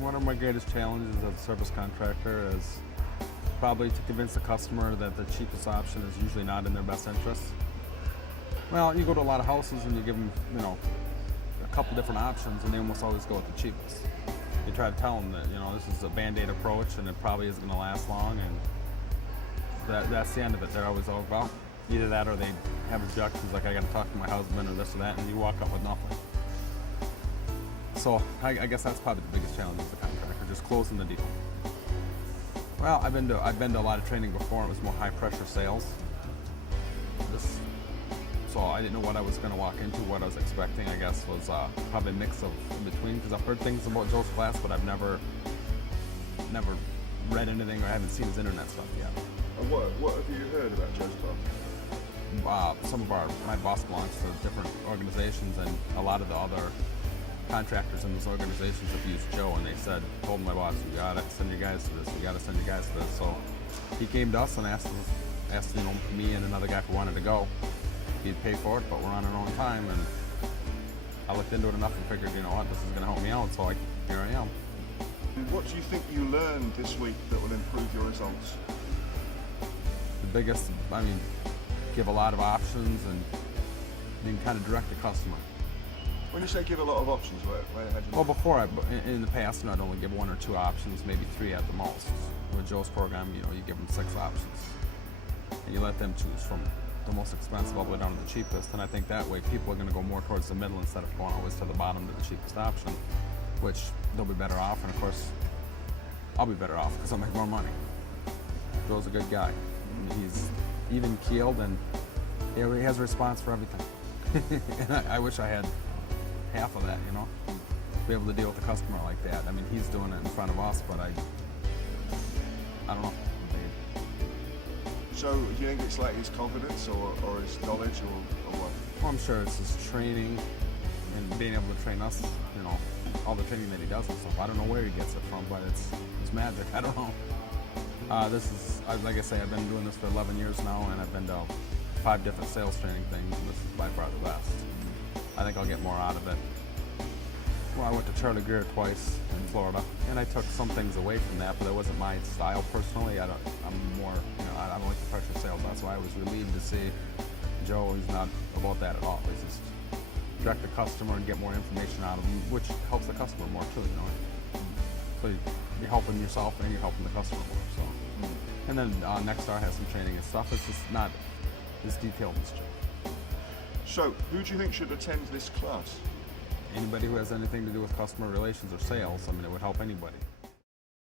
One of my greatest challenges as a service contractor is probably to convince the customer that the cheapest option is usually not in their best interest. Well, you go to a lot of houses and you give them, a couple different options, and they almost always go with the cheapest. You try to tell them that, this is a Band-Aid approach and it probably isn't going to last long, and that's the end of it. They're always all about either that or they have objections like I got to talk to my husband or this or that, and you walk up with nothing. So I guess that's probably the biggest challenge as a contractor, just closing the deal. Well, I've been to a lot of training before. It was more high pressure sales. So I didn't know what I was going to walk into. What I was expecting, I guess, was probably a mix of in between. Because I've heard things about Joe's class, but I've never read anything or I haven't seen his internet stuff yet. And what have you heard about Joe's class? My boss belongs to different organizations, and a lot of the other contractors in those organizations have used Joe, and they told my boss, we gotta send you guys to this, we gotta send you guys to this. So he came to us and asked me and another guy who wanted to go. He'd pay for it, but we're on our own time, and I looked into it enough and figured, this is gonna help me out, so here I am. What do you think you learned this week that will improve your results? The biggest, give a lot of options and then kind of direct the customer. When you say give a lot of options, where had you... Well, before, in the past, I'd only give 1 or 2 options, maybe 3 at the most. With Joe's program, you give them 6 options. And you let them choose from the most expensive all the way down to the cheapest. And I think that way people are going to go more towards the middle instead of going always to the bottom to the cheapest option, which they'll be better off. And of course, I'll be better off because I'll make more money. Joe's a good guy. He's even keeled, and he has a response for everything. And I wish I had half of that, be able to deal with the customer like that. He's doing it in front of us, but I don't know. So, do you think it's like his confidence or his knowledge or what? Well, I'm sure it's his training and being able to train us, all the training that he does and stuff. I don't know where he gets it from, but it's magic. I don't know. Like I say, I've been doing this for 11 years now, and I've been to 5 different sales training things, and this is by far the best. I think I'll get more out of it. Well, I went to Charlie Greer twice in Florida, and I took some things away from that, but it wasn't my style personally. I'm more, I don't like the pressure sales. That's why I was relieved to see Joe. He's not about that at all. He's just direct the customer and get more information out of them, which helps the customer more too, So you're helping yourself and you're helping the customer more. So, and then Nexstar has some training and stuff. It's just not as detailed as Joe. So, who do you think should attend this class? Anybody who has anything to do with customer relations or sales. It would help anybody.